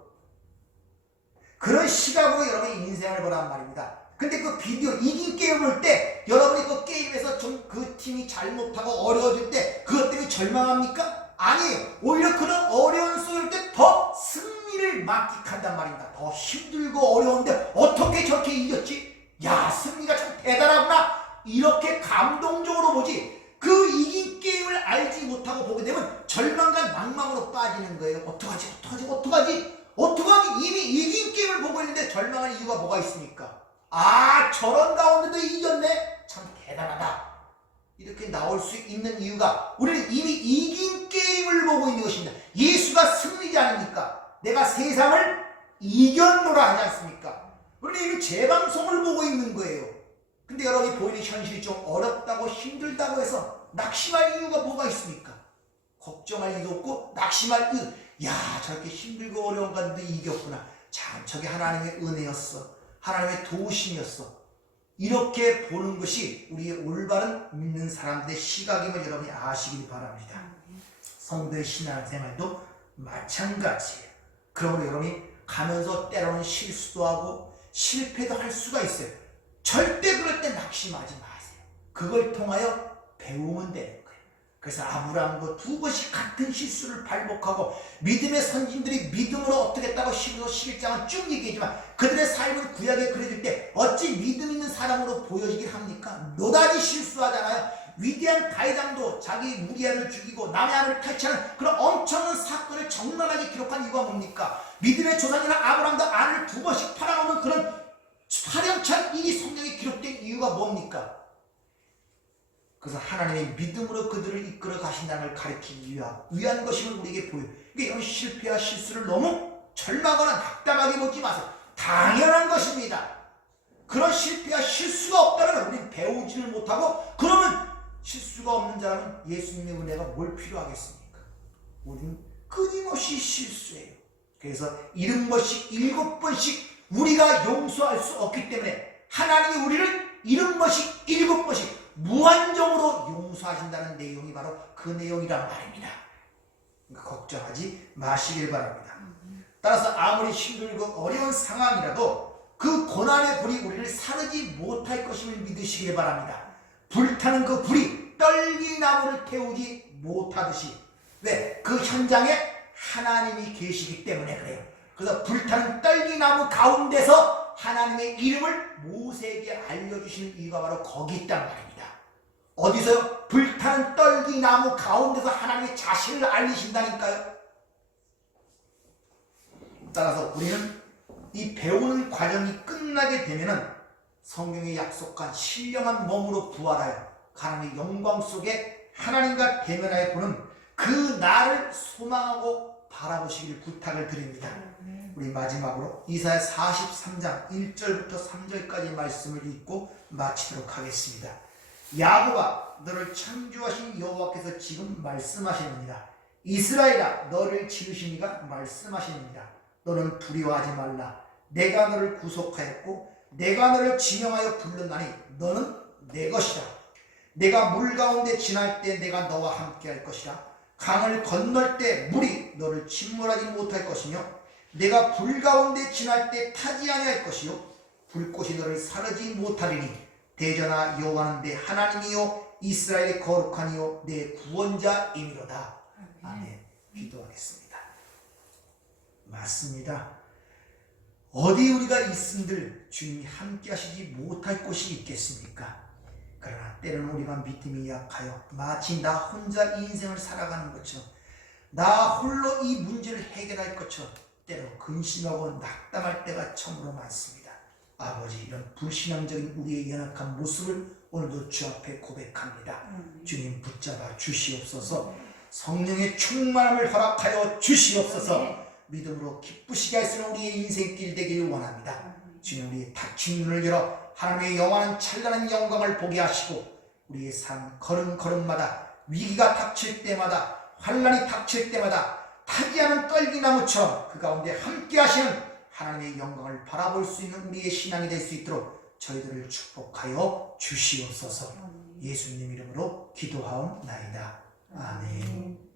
그런 시각으로 여러분의 인생을 보란 말입니다. 근데 그 비디오 이긴 게임을 볼 때 여러분이 그 게임에서 좀 그 팀이 잘못하고 어려워질 때 그것 때문에 절망합니까? 아니에요. 오히려 그런 어려운 속일 때 더 승리를 만끽한단 말입니다. 더 힘들고 어려운데 어떻게 저렇게 이겼지? 야, 승리가 참 대단하구나. 이렇게 감동적으로 보지. 그 이긴 게임을 알지 못하고 보게 되면 절망과 낭망으로 빠지는 거예요. 어떡하지? 이미 이긴 게임을 보고 있는데 절망할 이유가 뭐가 있습니까? 아, 저런 가운데도 이겼네? 참 대단하다. 이렇게 나올 수 있는 이유가 우리는 이미 이긴 게임을 보고 있는 것입니다. 예수가 승리자 아닙니까? 내가 세상을 이겼노라 하지 않습니까? 우리는 이미 재방송을 보고 있는 거예요. 근데 여러분이 보이는 현실이 좀 어렵다고 힘들다고 해서 낙심할 이유가 뭐가 있습니까? 걱정할 이유도 없고 낙심할 이유, 야, 저렇게 힘들고 어려운 가운데 이겼구나. 참 저게 하나님의 은혜였어. 하나님의 도우심이었어. 이렇게 보는 것이 우리의 올바른 믿는 사람들의 시각임을 여러분이 아시길 바랍니다. 성도의 신앙생활도 마찬가지예요. 그러므로 여러분이 가면서 때로는 실수도 하고 실패도 할 수가 있어요. 절대 그럴 때 낙심하지 마세요. 그걸 통하여 배우면 되는 거예요. 그래서 아브라함도 2번씩 같은 실수를 반복하고 믿음의 선진들이 믿음으로 어떻게 했다고 11장은 쭉 얘기하지만 그들의 삶을 구약에 그려질 때 어찌 믿음 있는 사람으로 보여지긴 합니까? 노다지 실수하잖아요. 위대한 다윗왕도 자기 우리아를 죽이고 남의 아를 탈취하는 그런 엄청난 사건을 적나라하게 기록한 이유가 뭡니까? 믿음의 조상이나 아브라함도 아를 2번씩 팔아먹는 그런 화려찬 일이 성경에 기록된 이유가 뭡니까? 그래서 하나님의 믿음으로 그들을 이끌어 가신다는 걸 가르치기 위한 것임을 우리에게 보여요. 그러니까 실패와 실수를 너무 절망하거나 낙담하게 보지 마세요. 당연한 것입니다. 그런 실패와 실수가 없다면 우리는 배우지를 못하고 그러면 실수가 없는 자라면 예수님의 은혜가 뭘 필요하겠습니까? 우리는 끊임없이 실수해요. 그래서 70번씩 7번씩 우리가 용서할 수 없기 때문에 하나님이 우리를 70번씩 7번씩 무한정으로 용서하신다는 내용이 바로 그 내용이란 말입니다. 그러니까 걱정하지 마시길 바랍니다. 따라서 아무리 힘들고 어려운 상황이라도 그 고난의 불이 우리를 사르지 못할 것임을 믿으시길 바랍니다. 불타는 그 불이 떨기나무를 태우지 못하듯이 왜? 그 현장에 하나님이 계시기 때문에 그래요. 그래서 불타는 떨기나무 가운데서 하나님의 이름을 모세에게 알려주시는 이유가 바로 거기 있단 말입니다. 어디서요? 불타는 떨기나무 가운데서 하나님의 자신을 알리신다니까요. 따라서 우리는 이 배우는 과정이 끝나게 되면은 성경에 약속한 신령한 몸으로 부활하여 하나님의 영광 속에 하나님과 대면하여 보는 그 날을 소망하고 바라보시기를 부탁을 드립니다. 우리 마지막으로 이사야 43장 1절부터 3절까지 말씀을 읽고 마치도록 하겠습니다. 야곱아, 너를 창조하신 여호와께서 지금 말씀하시느니라. 이스라엘아, 너를 지으신 이가 말씀하시느니라. 너는 두려워하지 말라. 내가 너를 구속하였고 내가 너를 지명하여 불렀나니 너는 내 것이다. 내가 물 가운데 지날 때 내가 너와 함께 할 것이라. 강을 건널 때 물이 너를 침몰하지 못할 것이며 내가 불 가운데 지날 때 타지 아니할 것이요 불꽃이 너를 사르지 못하리니 대전하 여호와는 내 하나님이요 이스라엘의 거룩하니요 내 구원자이미로다. 아멘. 기도하겠습니다. 맞습니다. 어디 우리가 있은들 주님이 함께 하시지 못할 곳이 있겠습니까? 그러나 때로는 우리가 믿음이 약하여 마치 나 혼자 이 인생을 살아가는 것처럼 나 홀로 이 문제를 해결할 것처럼 때로 근심하고 낙담할 때가 참으로 많습니다. 아버지, 이런 불신앙적인 우리의 연약한 모습을 오늘도 주 앞에 고백합니다. 주님 붙잡아 주시옵소서. 성령의 충만함을 허락하여 주시옵소서. 믿음으로 기쁘시게 하시는 우리의 인생길 되길 원합니다. 주님, 우리의 닫힌 눈을 열어 하나님의 영원한 찬란한 영광을 보게 하시고 우리의 삶 걸음걸음마다 위기가 닥칠 때마다 환난이 닥칠 때마다 타지 않은 떨기나무처럼 그 가운데 함께 하시는 하나님의 영광을 바라볼 수 있는 우리의 신앙이 될 수 있도록 저희들을 축복하여 주시옵소서. 예수님 이름으로 기도하옵나이다. 아멘.